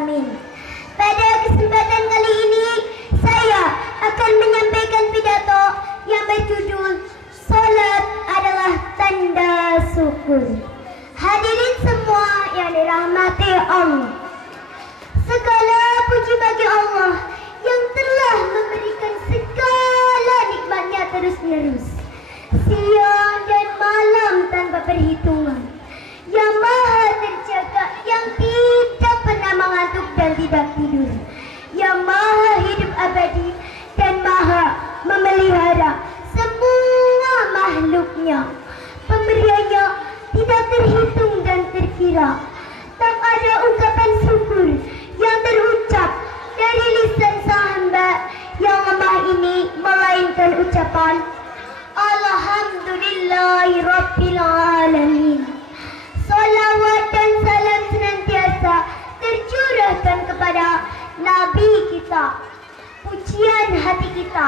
Amin. Pada kesempatan kali ini, saya akan menyampaikan pidato yang berjudul Salat adalah Tanda Syukur. Hadirin semua yang dirahmati Allah, segala puji bagi Allah yang telah memberikan segala nikmatnya terus-menerus, siang dan malam tanpa perhitungan, yang maha terjaga, yang tidak pernah mengantuk dan tidak tidur, yang maha hidup abadi dan maha memelihara semua makhluknya. Pemberiannya tidak terhitung dan terkira. Tak ada ungkapan syukur yang terucap dari lisan sang hamba yang lemah ini, melainkan ucapan Alhamdulillahi Rabbil Alamin. Salawat dan salam senantiasa tercurahkan kepada Nabi kita, pujian hati kita,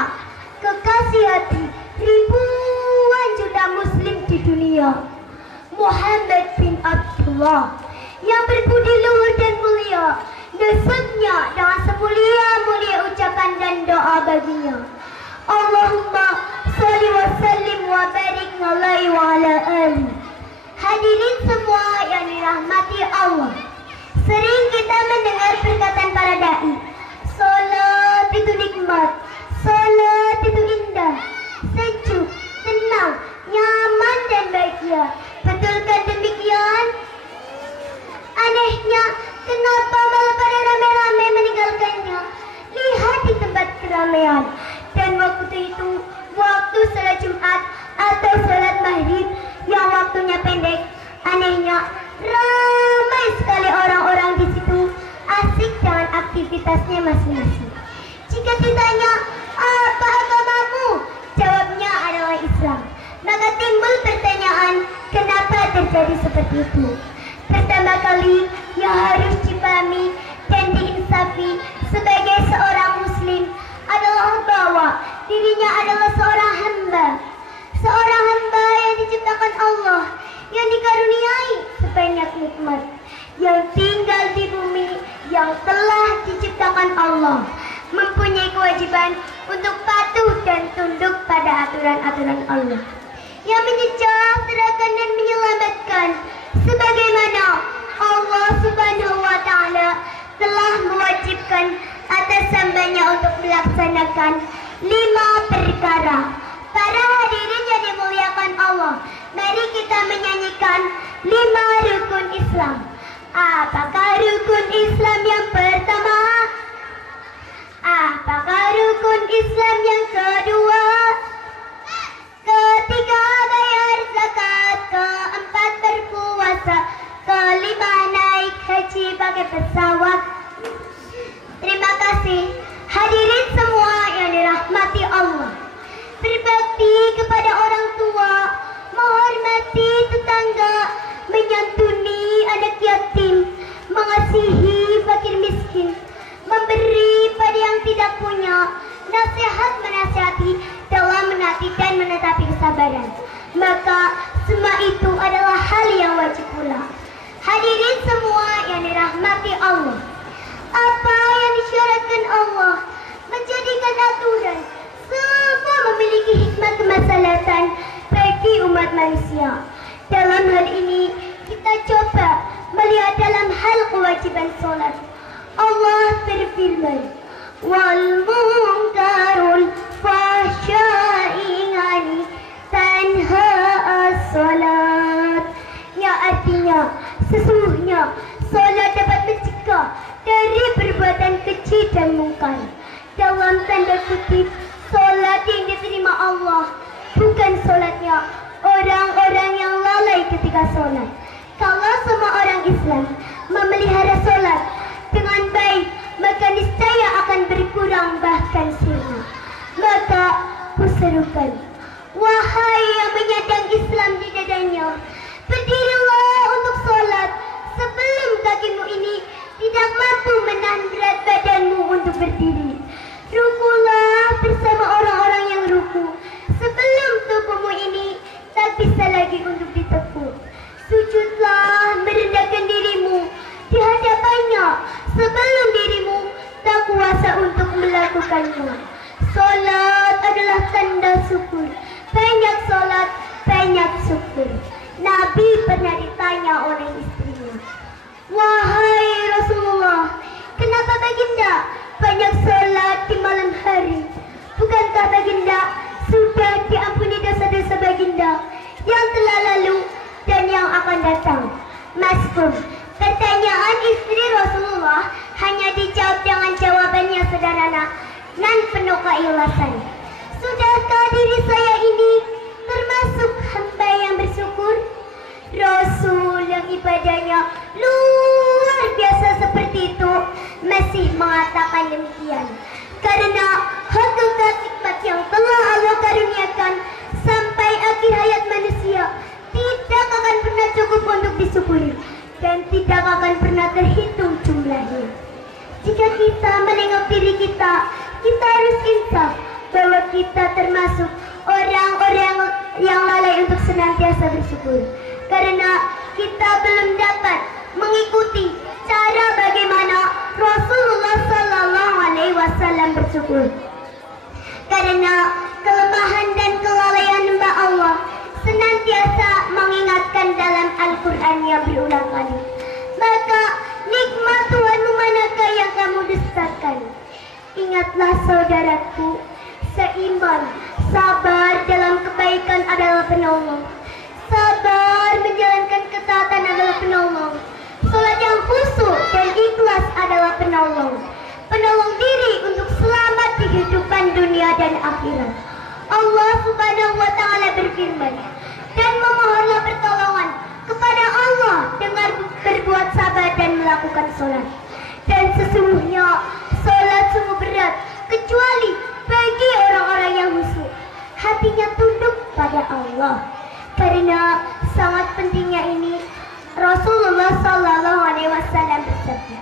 kekasih hati ribuan juta muslim di dunia, Muhammad bin Abdullah, yang berbudi luhur dan mulia, nasabnya dengan semulia-mulia ucapan dan doa baginya. Allahumma sholli wa sallim wa barik alaihi wa ala alihi. Hadirin semua yang dirahmati Allah, sering kita mendengar perkataan para dai, salat itu nikmat, salat itu indah, sejuk, tenang, nyaman dan bahagia. Betulkah demikian? Anehnya, kenapa malah pada ramai-ramai meninggalkannya? Lihat di tempat keramaian. Dan waktu itu, waktu salat Jumat atau salat maghrib yang waktunya pendek. Anehnya, ramai sekali orang-orang di situ, asik dengan aktivitasnya masing-masing. Jika ditanya, apa agamamu? Jawabnya adalah Islam. Maka timbul pertanyaan, kenapa terjadi seperti itu? Pertama kali yang harus dipahami dan diinsafi sebagai seorang muslim adalah bahwa dirinya adalah seorang hamba yang diciptakan Allah, yang dikaruniai sebanyak nikmat, yang tinggal di bumi yang telah diciptakan Allah, mempunyai kewajiban untuk patuh dan tunduk pada aturan-aturan Allah, yang menyejahterakan dan menyelamatkan, sebagaimana Allah Subhanahu wa Ta'ala telah mewajibkan atas hambanya untuk melaksanakan 5 perkara. Para hadirin yang dimuliakan Allah, mari kita menyanyikan 5 rukun Islam. Apakah rukun Islam yang pertama? Apakah rukun Islam yang kedua? Ketiga, bayar zakat. Keempat, berpuasa. Kelima, naik haji pakai pesawat. Terima kasih. Hadirin semua yang dirahmati Allah, berbakti kepada orang tua, menghormati tetangga, menyantuni anak yatim, mengasihi fakir miskin, memberi pada yang tidak punya, nasihat menasihati dalam menati dan menetapi kesabaran. Maka semua itu adalah hal yang wajib pula. Hadirin semua yang dirahmati Allah, apa yang disyaratkan Allah menjadikan aturan, semua memiliki hikmah kemaslahatan bagi umat manusia. Dalam hal ini kita coba melihat dalam hal kewajiban sholat. Allah berfirman, wal munkarul fahsyai tanha as-salat, yang artinya sesungguhnya sholat dapat mencegah dari perbuatan keji dan mungkar. Dalam tanda kutip, sholat yang diterima Allah bukan sholatnya orang-orang yang lalai ketika sholat. Kalau semua orang Islam memelihara sholat dengan baik, maka niscaya akan berkurang bahkan sirna. Maka kuserukan, wahai yang menyandang Islam di dadanya, berdirilah untuk sholat sebelum kakimu ini tidak mampu menahan berat badanmu untuk berdiri. Rukulah bersama orang-orang yang ruku sebelum tubuhmu ini tak bisa lagi untuk ditekuk. Sujudlah merendahkan dirimu di hadapannya sebelum dirimu tak kuasa untuk melakukannya. Salat adalah tanda syukur. Banyak salat, banyak syukur. Nabi pernah ditanya oleh istrinya, "Wahai Rasulullah, kenapa baginda banyak salat di malam hari? Bukankah baginda sudah diampuni dosa-dosa baginda yang telah lalu dan yang akan datang?" Mafhum. Pertanyaan istri Rasulullah hanya dijawab dengan jawaban yang sederhana dan penuh keikhlasan. Sudahkah diri saya ini termasuk hamba yang bersyukur? Rasul yang ibadahnya luar biasa seperti itu masih mengatakan demikian, karena hakikat nikmat yang telah Allah karuniakan sampai akhir hayat manusia tidak akan pernah cukup untuk disyukuri dan tidak akan pernah terhitung jumlahnya. Jika kita menengok diri kita, kita harus insaf bahwa kita termasuk orang-orang yang lalai untuk senantiasa bersyukur, karena kita belum dapat mengikuti cara bagaimana Rasulullah Sallallahu Alaihi Wasallam bersyukur. Karena kelemahan dan kelalaian hamba Allah senantiasa mengingatkan dalam Al-Quran yang berulang kali. Maka nikmat Tuhanmu manakah yang kamu dustakan? Ingatlah saudaraku, seiman, sabar dalam kebaikan adalah penolong. Sabar menjalankan ketaatan adalah penolong. Salat yang khusyuk dan ikhlas adalah penolong. Penolong diri untuk selamat di kehidupan dunia dan akhirat. Allah Subhanahu wa Ta'ala berfirman, "Dan memohonlah pertolongan kepada Allah dengan berbuat sabar dan melakukan salat. Dan sesungguhnya salat sungguh berat kecuali bagi orang-orang yang khusyuk, hatinya tunduk pada Allah." Karena sangat pentingnya ini, Rasulullah Sallallahu Alaihi Wasallam bersabda,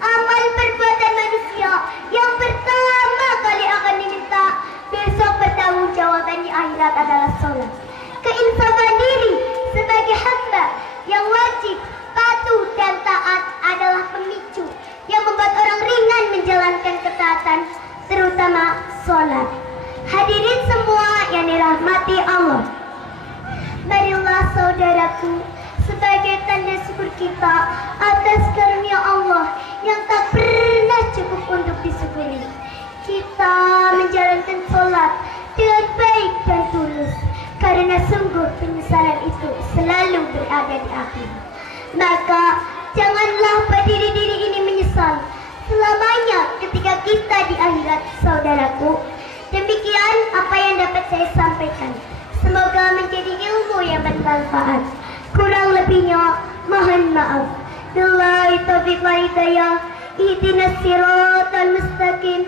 "Amal perbuatan manusia yang pertama kali akan diminta besok pertanggungjawaban di akhirat adalah salat." Keinsafan diri sebagai hamba yang wajib patuh dan taat adalah pemicu yang membuat orang ringan menjalankan ketaatan, terutama salat. Hadirin semua yang dirahmati Allah, marilah saudaraku, sebagai tanda syukur kita atas karunia Allah yang tak pernah cukup untuk disyukuri, kita menjalankan salat dengan baik dan tulus, karena sungguh penyesalan itu selalu berada di akhir. Maka janganlah pada diri ini menyesal selamanya ketika kita di akhirat, saudaraku. Demikian apa yang dapat saya sampaikan. Semoga menjadi ilmu yang bermanfaat. Kurang lebihnya mohon maaf. Billahi taufiq wal hidayah. Ihdinas siratal mustaqim.